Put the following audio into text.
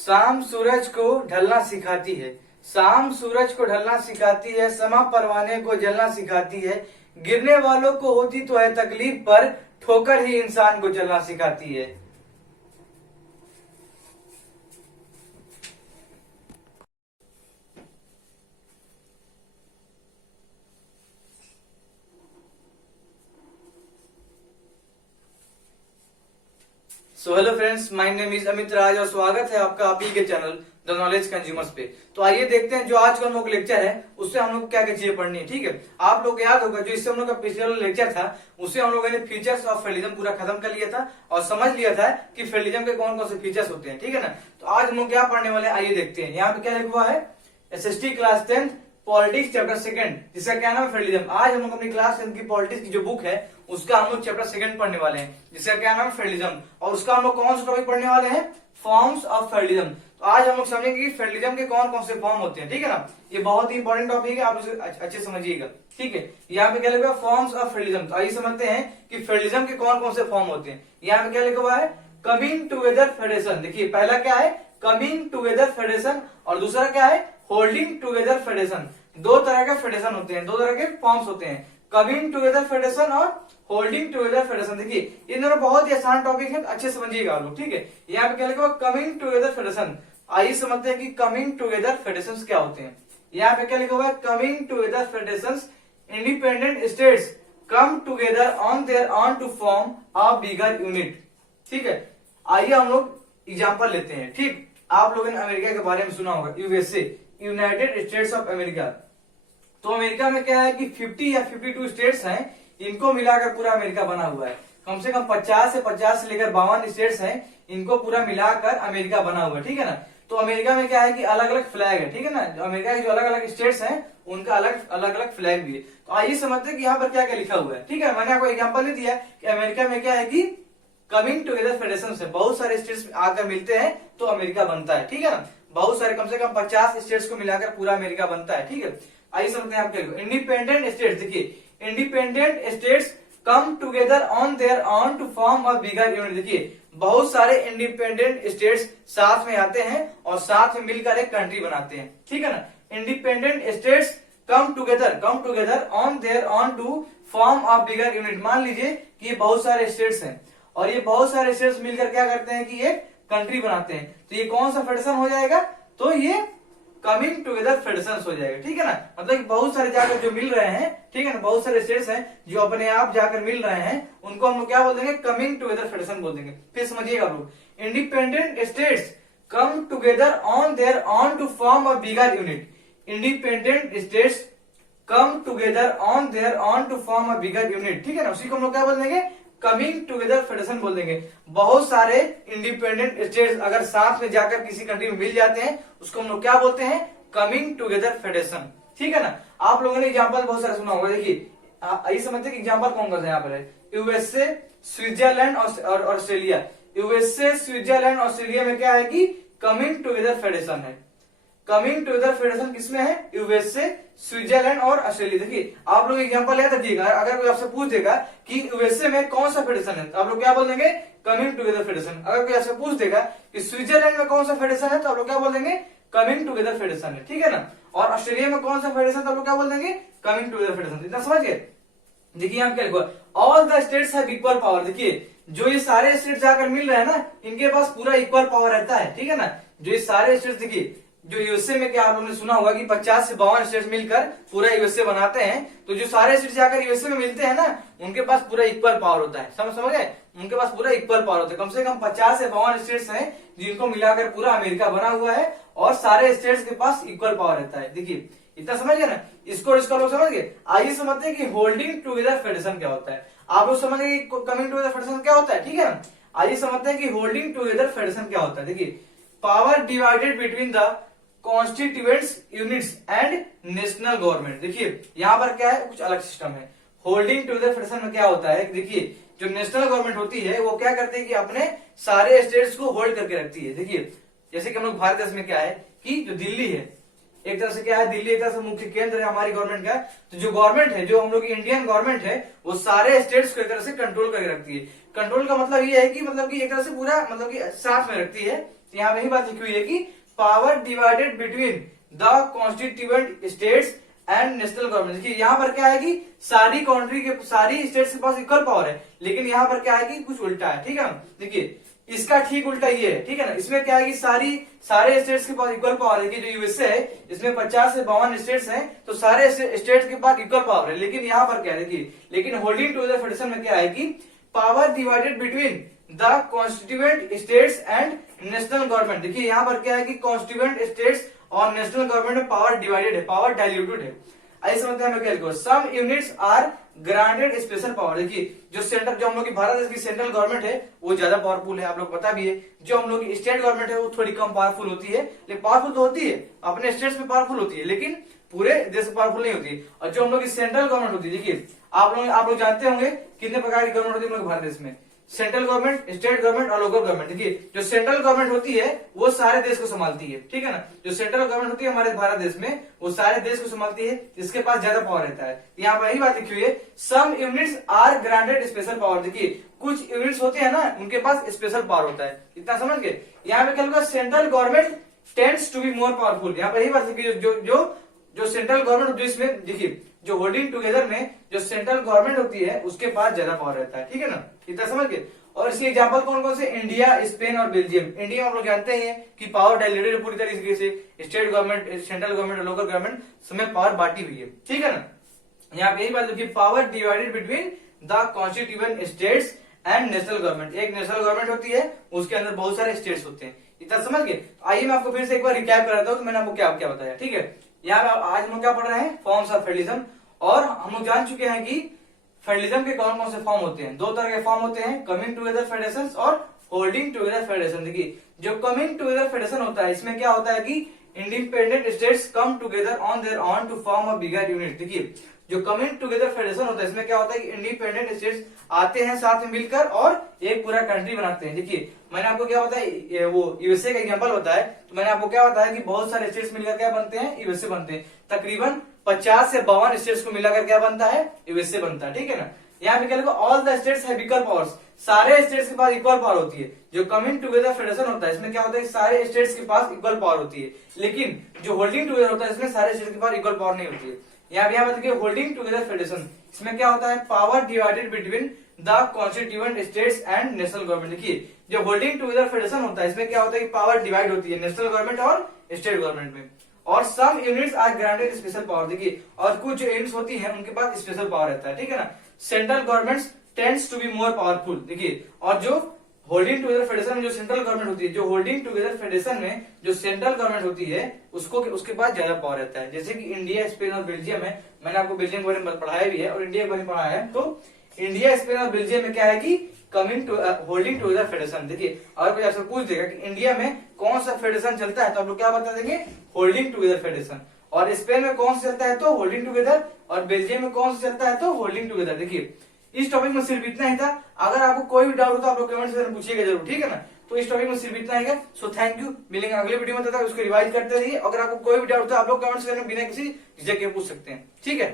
शाम सूरज को ढलना सिखाती है। शाम सूरज को ढलना सिखाती है, समा परवाने को जलना सिखाती है। गिरने वालों को होती तो है तकलीफ, पर ठोकर ही इंसान को चलना सिखाती है। So hello friends, my name is Amit Raj और स्वागत है आपका आप ही के चैनल द नॉलेज कंज्यूमर्स पे। तो आइए देखते हैं जो आज का हम लोग लेक्चर है उससे हम लोग क्या क्या चीजें पढ़नी है। ठीक है, आप लोग को याद होगा जो इससे हम लोग का पिछले लेक्चर था उससे हम लोगों ने फीचर्स ऑफ फेडरलिज्म पूरा खत्म कर लिया था और समझ लिया था कि फेडरलिज्म के कौन कौन से फीचर्स होते हैं। ठीक है ना, तो आज हम लोग क्या पढ़ने वाले हैं आइए देखते हैं। यहाँ पे क्या लिखा हुआ है, SST class 10 politics chapter second, जिसका क्या नाम है फेडरलिज्म। आज हम लोग अपनी क्लास 10 की पॉलिटिक्स की जो बुक है उसका हम लोग चैप्टर सेकंड पढ़ने वाले हैं, जिसका क्या नाम है फेडरलिज्म। और उसका हम लोग कौन सा टॉपिक पढ़ने वाले हैं, फॉर्म्स ऑफ फेडरलिज्म। तो आज हम लोग समझेंगे कि फेडरलिज्म के कौन कौन से फॉर्म होते हैं। ठीक है ना, ये बहुत ही इंपॉर्टेंट टॉपिक है, आप इसे अच्छे समझिएगा। ठीक है, यहाँ पे क्या लिखा है, फॉर्म्स ऑफ फेडरलिज्म। तो आइए समझते हैं कि फेडरलिज्म के कौन कौन से फॉर्म होते हैं। यहाँ पे क्या लिखा हुआ है, कमिंग टुगेदर फेडरेशन। देखिए पहला क्या है, कमिंग टुगेदर फेडरेशन, और दूसरा क्या है, होल्डिंग टुगेदर फेडरेशन। दो तरह के फेडरेशन होते हैं, दो तरह के फॉर्म्स होते हैं, कमिंग टुगेदर फेडरेशन और होल्डिंग टुगेदर फेडरेशन। देखिए ये दोनों बहुत ही आसान टॉपिक है, अच्छे समझिएगा आप लोग। ठीक है, यहाँ पे क्या लिखा हुआ, कमिंग टुगेदर फेडरेशन। आइए समझते हैं कि कमिंग टुगेदर फेडरेशन क्या होते हैं। यहाँ पे क्या लिखा हुआ है, coming together federation independent states come together on their own to form a bigger unit. ठीक है, आइए हम लोग एग्जाम्पल लेते हैं। ठीक, आप लोगों ने अमेरिका के बारे में सुना होगा, USA, United states of America. तो अमेरिका में क्या है कि 50 या 52 स्टेट्स हैं, इनको मिलाकर पूरा अमेरिका बना हुआ है। कम से कम 50 से लेकर 52 स्टेट्स हैं, इनको पूरा मिलाकर अमेरिका बना हुआ है। ठीक है ना, तो अमेरिका में क्या है कि अलग अलग फ्लैग है। ठीक है ना, जो अमेरिका के जो अलग अलग स्टेट्स हैं उनका अलग अलग फ्लैग भी है। तो आइए समझते हैं कि यहाँ पर क्या क्या लिखा हुआ है। ठीक है, मैंने आपको एग्जाम्पल नहीं दिया कि अमेरिका में क्या है कि कमिंग टुगेदर फेडरेशन से बहुत सारे स्टेट्स आकर मिलते हैं तो अमेरिका बनता है। ठीक है ना, बहुत सारे कम से कम 50 स्टेट्स को मिलाकर पूरा अमेरिका बनता है। ठीक है, आइए समझते हैं आप क्या, इंडिपेंडेंट स्टेट्स। देखिए independent states come together on their own to form a bigger unit. देखिए बहुत सारे इंडिपेंडेंट स्टेट्स साथ में आते हैं और साथ में मिलकर एक कंट्री बनाते हैं। ठीक है ना, independent states come together on their own to form a bigger unit. मान लीजिए कि ये बहुत सारे स्टेट्स हैं और ये बहुत सारे स्टेट्स मिलकर क्या करते हैं कि एक कंट्री बनाते हैं। तो ये कौन सा फेडरेशन हो जाएगा, तो ये कमिंग टुगेदर फेडरेशन हो जाएगा। ठीक है ना, मतलब बहुत सारे जाकर जो मिल रहे हैं, ठीक है ना, बहुत सारे स्टेट्स हैं जो अपने आप जाकर मिल रहे हैं, उनको हम लोग क्या बोल देंगे, कमिंग टुगेदर फेडरेशन बोल देंगे। फिर समझिएगा आप लोग, independent states come together on their own to form a bigger unit. Independent states come together on their own to form a bigger unit. ठीक है ना, उसी को हम लोग क्या बोल देंगे, कमिंग टुगेदर फेडरेशन बोल देंगे। बहुत सारे इंडिपेंडेंट स्टेट्स अगर साथ में जाकर किसी कंट्री में मिल जाते हैं उसको हम लोग क्या बोलते हैं, कमिंग टुगेदर फेडरेशन। ठीक है ना, आप लोगों ने एग्जांपल बहुत सारे सुना होगा। देखिए आइए समझते हैं कि एग्जांपल कौन कौन सा यहाँ पर है, यूएसए, स्विट्जरलैंड और ऑस्ट्रेलिया। यूएसए, स्विट्जरलैंड, ऑस्ट्रेलिया में क्या है कि कमिंग टुगेदर फेडरेशन है। कमिंग टुगेदर फेडरेशन किसमें है, यूएसए, स्विट्जरलैंड और ऑस्ट्रेलिया। देखिए आप लोग एग्जांपल याद रखिएगा, अगर कोई आपसे पूछ देगा कि यूएसए में कौन सा फेडरेशन है तो आप लोग क्या बोल देंगे, कमिंग टुगेदर फेडरेशन। अगर कोई आपसे पूछ देगा कि स्विट्जरलैंड में कौन सा फेडरेशन है तो आप लोग क्या बोल देंगे, कमिंग टुगेदर फेडरेशन है। ठीक है ना, और ऑस्ट्रेलिया में कौन सा फेडरेशन तो आप लोग क्या बोल देंगे, कमिंग टुगेदर फेडरेशन। इतना समझ गए। देखिए यहाँ क्या लिखा, all the states have equal power. देखिए जो ये सारे स्टेट जाकर मिल रहे हैं ना, इनके पास पूरा इक्वल पावर रहता है। ठीक है ना, जो ये सारे स्टेट्स, देखिए जो यूएसए में क्या आप लोगों ने सुना होगा कि 50 से 52 स्टेट्स मिलकर पूरा यूएसए बनाते हैं। तो जो सारे स्टेट्स जाकर यूएसए में मिलते हैं ना, उनके पास पूरा इक्वल पावर होता है। समझ गए, उनके पास पूरा इक्वल पावर होता है। कम से कम 50 से 52 स्टेट्स हैं जिनको मिलाकर पूरा अमेरिका बना हुआ है और सारे स्टेट्स के पास इक्वल पावर रहता है। देखिए इतना समझ गए ना, इसको लोग समझ गए। आइए समझते हैं कि होल्डिंग टुगेदर फेडरेशन क्या होता है। आप लोग समझ गए कमिंग टुगेदर फेडरेशन क्या होता है। ठीक है, आइए समझते हैं कि होल्डिंग टुगेदर फेडरेशन क्या होता है। देखिए power divided between the constituents units and national government. देखिए यहाँ पर क्या है, कुछ अलग सिस्टम है। होल्डिंग टुगेदर फेडरेशन में क्या होता है, देखिए जो नेशनल गवर्नमेंट होती है वो क्या करती है कि अपने सारे स्टेट्स को होल्ड करके रखती है। देखिए जैसे कि हम लोग भारत देश में क्या है कि जो दिल्ली है, एक तरह से क्या है, दिल्ली एक तरह से मुख्य केंद्र है हमारी गवर्नमेंट का। तो जो गवर्नमेंट है, जो हम लोग की इंडियन गवर्नमेंट है, वो सारे स्टेट्स को एक तरह से कंट्रोल करके रखती है। कंट्रोल का मतलब ये है कि एक तरह से पूरा मतलब कि साथ में रखती है तो यहाँ पे यही बात लिखी हुई है कि power divided between the constituent states and national government. देखिए यहाँ पर क्या है कि सारी कंट्री के सारी स्टेट्स के पास इक्वल पावर है, लेकिन यहाँ पर क्या है कि कुछ उल्टा है, ठीक है ना। देखिए इसका ठीक उल्टा ये है, ठीक है ना। इसमें क्या है कि सारे स्टेट्स के पास इक्वल पावर है। कि जो यूएसए है इसमें 50 से 52 स्टेट्स हैं, तो सारे स्टेट्स के पास इक्वल पावर है। लेकिन यहाँ पर क्या है, देखिए लेकिन होल्डिंग टुगेदर फेडरेशन में क्या है कि power divided between the constituent states and national government. देखिए यहाँ पर क्या है कि कॉन्स्टिट्यूएंट स्टेट्स और नेशनल गवर्नमेंट में पावर डिवाइडेड है, पावर डाइल्यूटेड है। आइए समझते हैं क्या लिखो। Some units are granted special power. देखिए जो हम लोग की भारत देश की सेंट्रल गवर्नमेंट है वो ज्यादा पावरफुल है, आप लोग पता भी है। जो हम लोग की स्टेट गवर्नमेंट है वो थोड़ी कम पावरफुल होती है, लेकिन पावरफुल तो होती है, अपने स्टेट्स में पावरफुल होती है, लेकिन पूरे देश में पावरफुल नहीं होती है। और जो हम लोग की सेंट्रल गवर्नमेंट होती है, देखिए आप लोग जानते होंगे कितने प्रकार की गवर्नमेंट होती है हम लोग भारत देश में। सेंट्रल गवर्नमेंट, स्टेट गवर्नमेंट और लोकल गवर्नमेंट। देखिए जो सेंट्रल गवर्नमेंट होती है वो सारे देश को संभालती है, ठीक है ना। जो सेंट्रल गवर्नमेंट होती है हमारे भारत देश में वो सारे देश को संभालती है, इसके पास ज्यादा पावर रहता है। यहाँ पर यही बात लिखी हुई है, some units are granted special power. देखिए कुछ यूनिट्स होते हैं ना उनके पास स्पेशल पावर होता है, इतना समझ गए। यहाँ पे क्या लिखा, central government tends to be more powerful. यहाँ पर यही बात लिखी है, जो सेंट्रल गवर्नमेंट जो इसमें देखिए जो होल्डिंग टुगेदर में जो सेंट्रल गवर्नमेंट होती है उसके पास ज्यादा पावर रहता है, ठीक है ना। इतना समझ गए। और इसके एग्जांपल कौन कौन से, इंडिया, स्पेन और बेल्जियम। इंडिया में आप लोग जानते हैं कि पावर डाइल्यूटेड पूरी तरीके से, स्टेट गवर्नमेंट, सेंट्रल गवर्नमेंट और लोकल गवर्नमेंट समय पावर बांटी हुई है, ठीक है ना। यहाँ पे यही बात लिखी, power divided between the constituent states and national government. एक नेशनल गवर्नमेंट होती है, उसके अंदर बहुत सारे स्टेट्स होते हैं, इतना समझ गए। आइए मैं आपको फिर से एक बार रिकैप कराता हूँ कि मैंने आपको क्या क्या बताया, ठीक है। यहाँ पे आज हम लोग क्या पढ़ रहे हैं, फॉर्म्स ऑफ फेडरलिज्म। और हम लोग जान चुके हैं कि फेडरलिज्म के कौन कौन से फॉर्म होते हैं। दो तरह के फॉर्म होते हैं, कमिंग टुगेदर फेडरेशन और होल्डिंग टुगेदर फेडरेशन। देखिए जो कमिंग टुगेदर फेडरेशन होता है इसमें क्या होता है कि independent states come together on their own to form a bigger unit. देखिए जो कमिंग टुगेदर फेडरेशन होता है इसमें क्या होता है कि इंडिपेंडेंट स्टेट्स आते हैं साथ में मिलकर और एक पूरा कंट्री बनाते हैं। देखिए मैंने आपको क्या बताया, वो यूएसए का एग्जांपल होता है, तो मैंने आपको क्या बताया कि बहुत सारे स्टेट्स मिलकर क्या बनते हैं, यूएसए बनते हैं। तकरीबन 50 से 52 स्टेट्स को मिलाकर क्या बनता है, यूएसए बनता है, ठीक है ना। यहाँ पे क्या लिखा, all the states have equal powers. सारे स्टेट्स के पास इक्वल पावर होती है। जो कमिंग टुगेदर फेडरेशन होता है इसमें क्या होता है, सारे स्टेट्स के पास इक्वल पावर होती है, लेकिन जो होल्डिंग टुगेदर होता है इसमें सारे स्टेट्स के पास इक्वल पावर नहीं होती है। यहाँ बताइए होल्डिंग टुगेदर फेडरेशन, इसमें क्या होता है, power divided between the constituent states and national government. देखिए जो होल्डिंग टुगेदर फेडरेशन होता है इसमें क्या होता है कि पावर डिवाइड होती है नेशनल गवर्नमेंट और स्टेट गवर्नमेंट में। और some units are granted special power. देखिए और कुछ जो यूनिट्स होती है उनके पास स्पेशल पावर रहता है, ठीक है ना। Central government tends to be more powerful. देखिए और जो होल्डिंग टुगेदर फेडरेशन में जो सेंट्रल गवर्नमेंट होती है, जो होल्डिंग टुगेदर फेडरेशन में जो सेंट्रल गवर्नमेंट होती है उसके पास ज्यादा पावर रहता है। जैसे कि इंडिया, स्पेन और बेल्जियम है, मैंने आपको बेल्जियम के बारे में पढ़ाया भी है और इंडिया के बारे में पढ़ाया है। तो इंडिया, स्पेन और बेल्जियम में क्या है कि coming to holding together federation. देखिए अगर कोई आपसे पूछ देगा कि इंडिया में कौन सा फेडरेशन चलता है तो आप लोग क्या बता देंगे, होल्डिंग टुगेदर फेडरेशन। और स्पेन में कौन सा चलता है तो होल्डिंग टुगेदर, और बेल्जियम में कौन सा चलता है तो होल्डिंग टुगेदर। देखिए इस टॉपिक में सिर्फ इतना ही था। अगर आपको कोई भी डाउट हो तो आप लोग कमेंट सेक्शन में पूछिएगा जरूर, ठीक है ना। तो इस टॉपिक में सिर्फ इतना ही है। सो थैंक यू, मिलेंगे अगले वीडियो में, तब तक उसको रिवाइज करते रहिए। अगर आपको कोई भी डाउट हो तो आप लोग कमेंट सेक्शन में बिना किसी झिझक के पूछ सकते हैं, ठीक है।